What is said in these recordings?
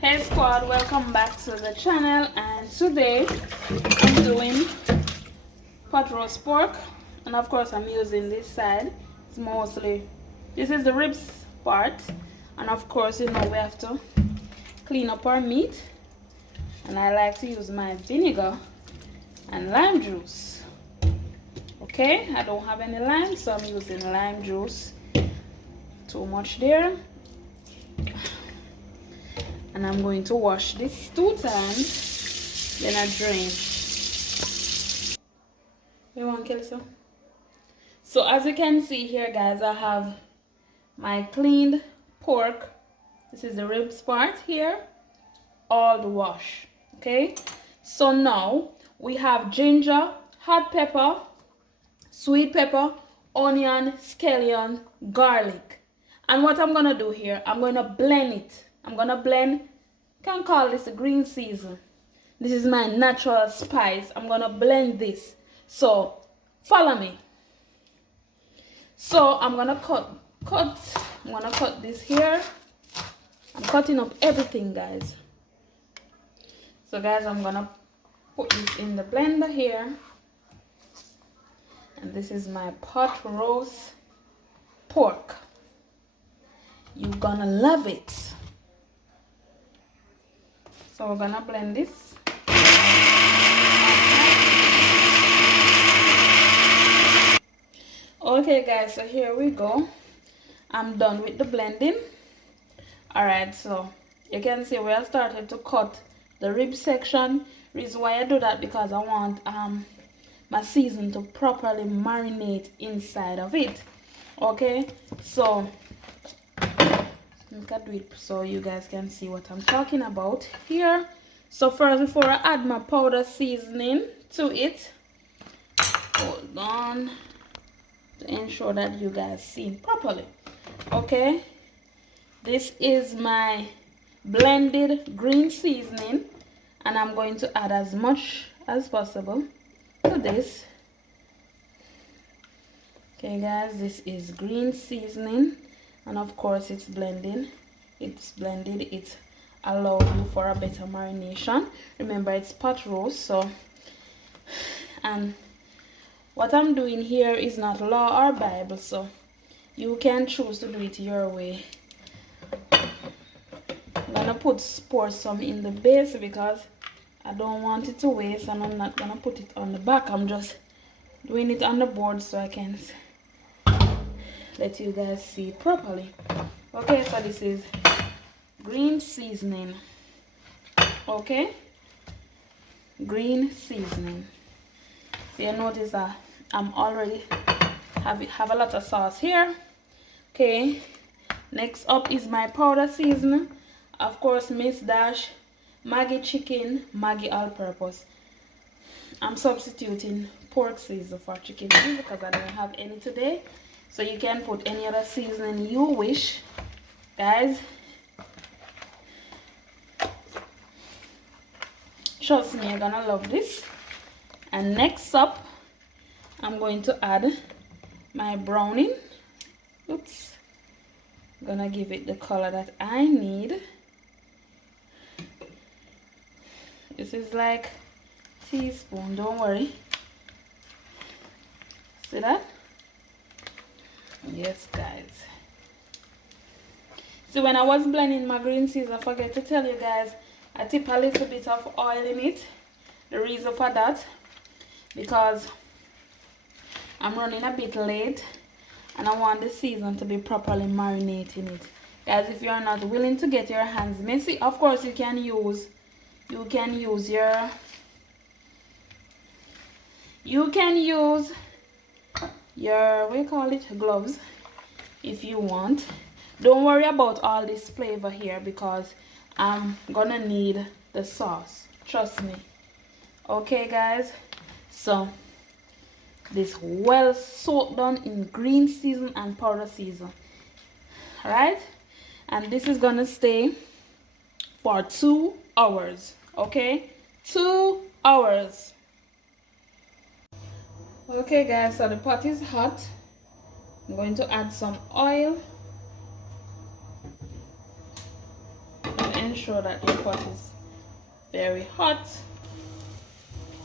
Hey squad, welcome back to the channel, and today I'm doing pot roast pork, and of course I'm using this side. It's mostly, this is the ribs part, and of course you know we have to clean up our meat, and I like to use my vinegar and lime juice. Okay, I don't have any lime, so I'm using lime juice. Too much there. And I'm going to wash this 2 times, then I drain. You want to kill some? So as you can see here, guys, I have my cleaned pork. This is the ribs part here, all the wash. Okay, so now we have ginger, hot pepper, sweet pepper, onion, scallion, garlic. And what I'm gonna do here, I'm gonna blend it. I'm gonna blend, can call this a green season. This is my natural spice. I'm gonna blend this. So follow me. So I'm gonna I'm gonna cut this here. I'm cutting up everything, guys. So guys, I'm gonna put this in the blender here. And this is my pot roast pork. You're gonna love it. So we're gonna blend this. Okay guys, so here we go. I'm done with the blending. Alright, so you can see we have started to cut the rib section. Reason why I do that, because I want my season to properly marinate inside of it. Okay, so I do it so you guys can see what I'm talking about here. So first, before I add my powder seasoning to it, hold on to ensure that you guys see properly. Okay, this is my blended green seasoning, and I'm going to add as much as possible to this. Okay guys, this is green seasoning, and of course it's blending. It's blended. It allows you for a better marination. Remember, it's pot roast, so, and what I'm doing here is not law or Bible, so you can choose to do it your way. I'm gonna pour some in the base because I don't want it to waste, and I'm not gonna put it on the back. I'm just doing it on the board so I can let you guys see properly. Okay, so this is green seasoning. Okay, green seasoning. So you notice that I'm already have a lot of sauce here. Okay, next up is my powder seasoning. Of course, Miss Dash, Maggi chicken, Maggi all-purpose. I'm substituting pork season for chicken season because I don't have any today. So you can put any other seasoning you wish, guys. Trust me, you're gonna love this. And next up, I'm going to add my browning. Oops. I'm gonna give it the color that I need. This is like teaspoon, don't worry. See that? Yes guys. So when I was blending my green season, I forget to tell you guys, I tip a little bit of oil in it. The reason for that, because I'm running a bit late and I want the season to be properly marinating it. Guys, if you're not willing to get your hands messy, of course you can use your what do you call it, gloves, if you want. Don't worry about all this flavor here because I'm gonna need the sauce, trust me. Okay guys, so this well soaked down in green season and powder season. All right, and this is gonna stay for 2 hours. Okay, 2 hours. Okay guys, so the pot is hot. I'm going to add some oil to ensure that your pot is very hot.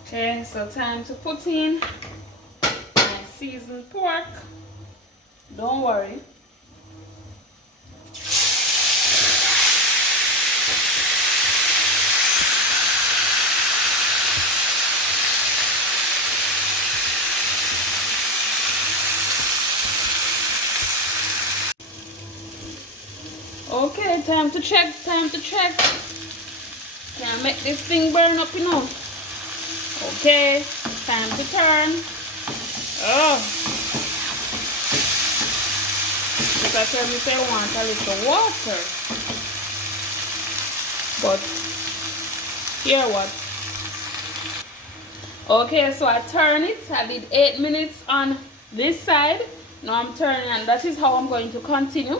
Okay, so time to put in my seasoned pork. Don't worry. Okay, time to check, time to check. Can I make this thing burn up, you know? Okay, time to turn. Oh, if I tell me say I want a little water. But, here what? Okay, so I turn it. I did 8 minutes on this side. Now I'm turning, and that is how I'm going to continue.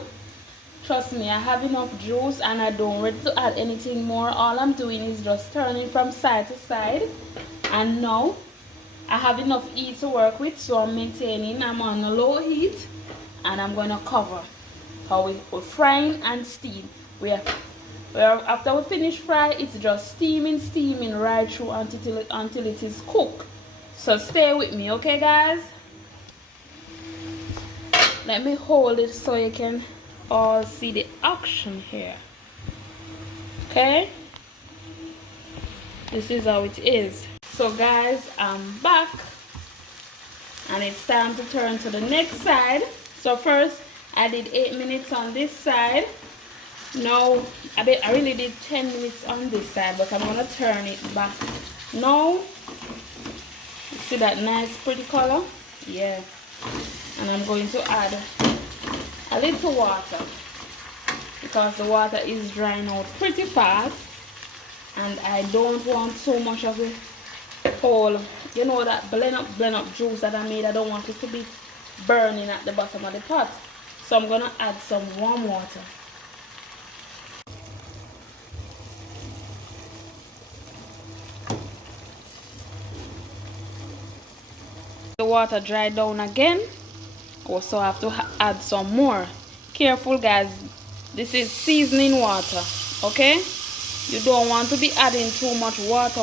Trust me, I have enough juice and I don't ready to add anything more. All I'm doing is just turning from side to side. And now I have enough heat to work with, so I'm maintaining. I'm on a low heat and I'm going to cover. How we're frying and steam. After we finish fry, it's just steaming right through until it is cooked. So stay with me, okay guys? Let me hold it so you can all see the action here. Okay, this is how it is. So guys, I'm back and it's time to turn to the next side. So first I did 8 minutes on this side. Now I really did 10 minutes on this side, but I'm gonna turn it back now. You see that nice pretty color? Yeah. And I'm going to add a little water because the water is drying out pretty fast and I don't want so much of the whole, you know, that blend up juice that I made. I don't want it to be burning at the bottom of the pot, so I'm gonna add some warm water. The water dried down again. Also have to add some more. Careful guys, this is seasoning water, okay? You don't want to be adding too much water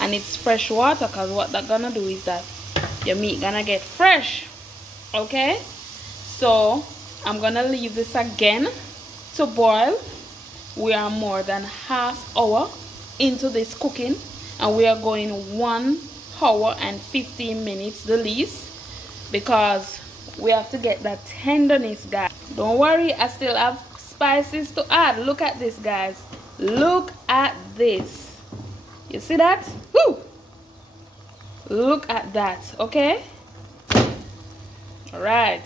and it's fresh water, because what that's gonna do is that your meat gonna get fresh. Okay, so I'm gonna leave this again to boil. We are more than half hour into this cooking and we are going 1 hour and 15 minutes the least, because we have to get that tenderness, guys. Don't worry, I still have spices to add. Look at this, guys. Look at this. You see that? Woo! Look at that, okay? All right,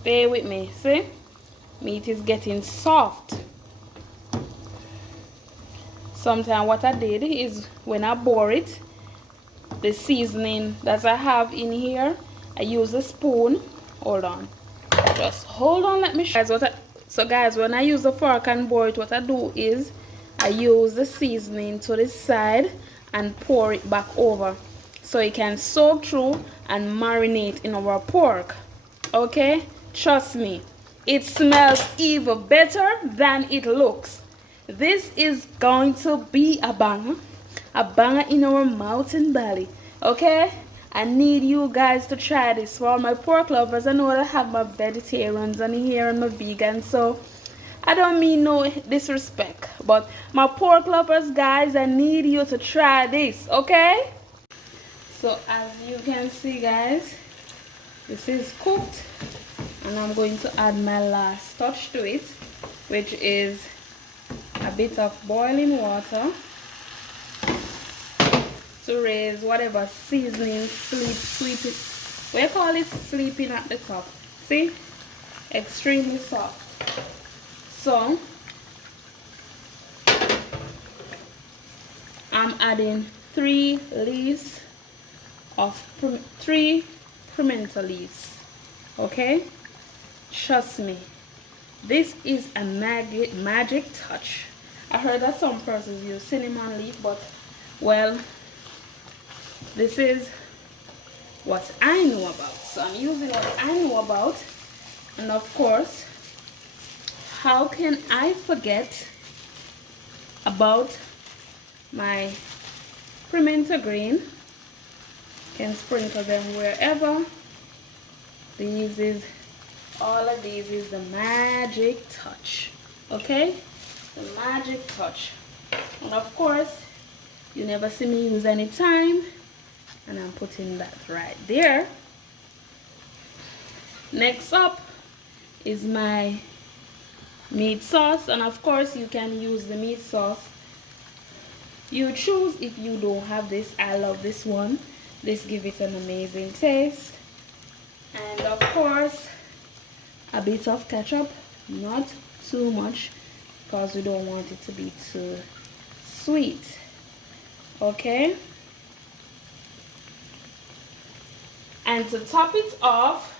stay with me. See, meat is getting soft. Sometimes what I did is when I bore it, the seasoning that I have in here, I use a spoon. Hold on, just hold on, let me show you guys so guys, when I use the fork and bore it, what I do is I use the seasoning to this side and pour it back over so it can soak through and marinate in our pork. Okay, trust me, it smells even better than it looks. This is going to be a banger in our mouth and belly. Okay, I need you guys to try this. For all my pork lovers, I know I have my vegetarians on here and my vegans, so I don't mean no disrespect, but my pork lovers, guys, I need you to try this. Okay, so as you can see, guys, this is cooked and I'm going to add my last touch to it, which is a bit of boiling water to raise whatever seasoning sleeping, we call it sleeping at the top. See, extremely soft. So I'm adding 3 leaves of 3 pimento leaves. Okay, trust me, this is a magic touch. I heard that some persons use cinnamon leaf, but well, this is what I know about, so I'm using what I know about. And of course, how can I forget about my pimento green? Can sprinkle them wherever. These is all of these is the magic touch. Okay, the magic touch. And of course, you never see me use any thyme, and I'm putting that right there. Next up is my meat sauce, and of course you can use the meat sauce you choose. If you don't have this, I love this one. This gives it an amazing taste. And of course a bit of ketchup, not too much because we don't want it to be too sweet. Okay, and to top it off,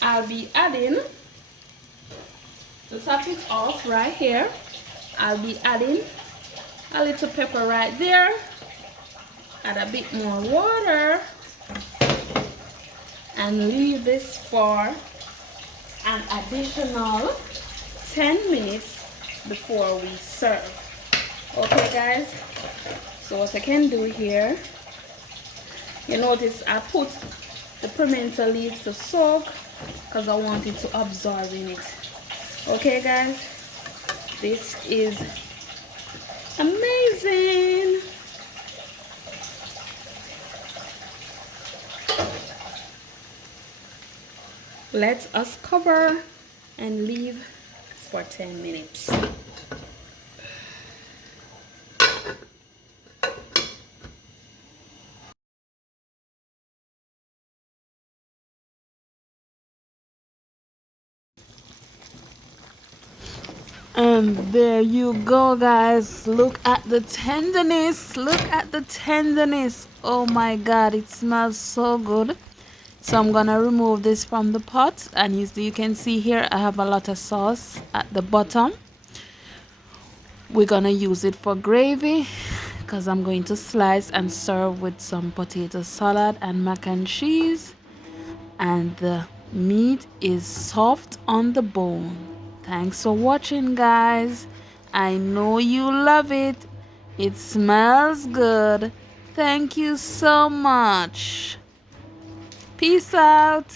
I'll be adding, to top it off right here, I'll be adding a little pepper right there. Add a bit more water and leave this for an additional 10 minutes before we serve. Okay guys, so what I can do here, you notice I put the pimento leaves to soak because I want it to absorb in it. Okay guys, this is amazing. Let us cover and leave for 10 minutes. And there you go guys, look at the tenderness, look at the tenderness. Oh my god, it smells so good. So I'm gonna remove this from the pot, and you can see here I have a lot of sauce at the bottom. We're gonna use it for gravy because I'm going to slice and serve with some potato salad and mac and cheese. And the meat is soft on the bone. Thanks for watching guys. I know you love it. It smells good. Thank you so much. Peace out.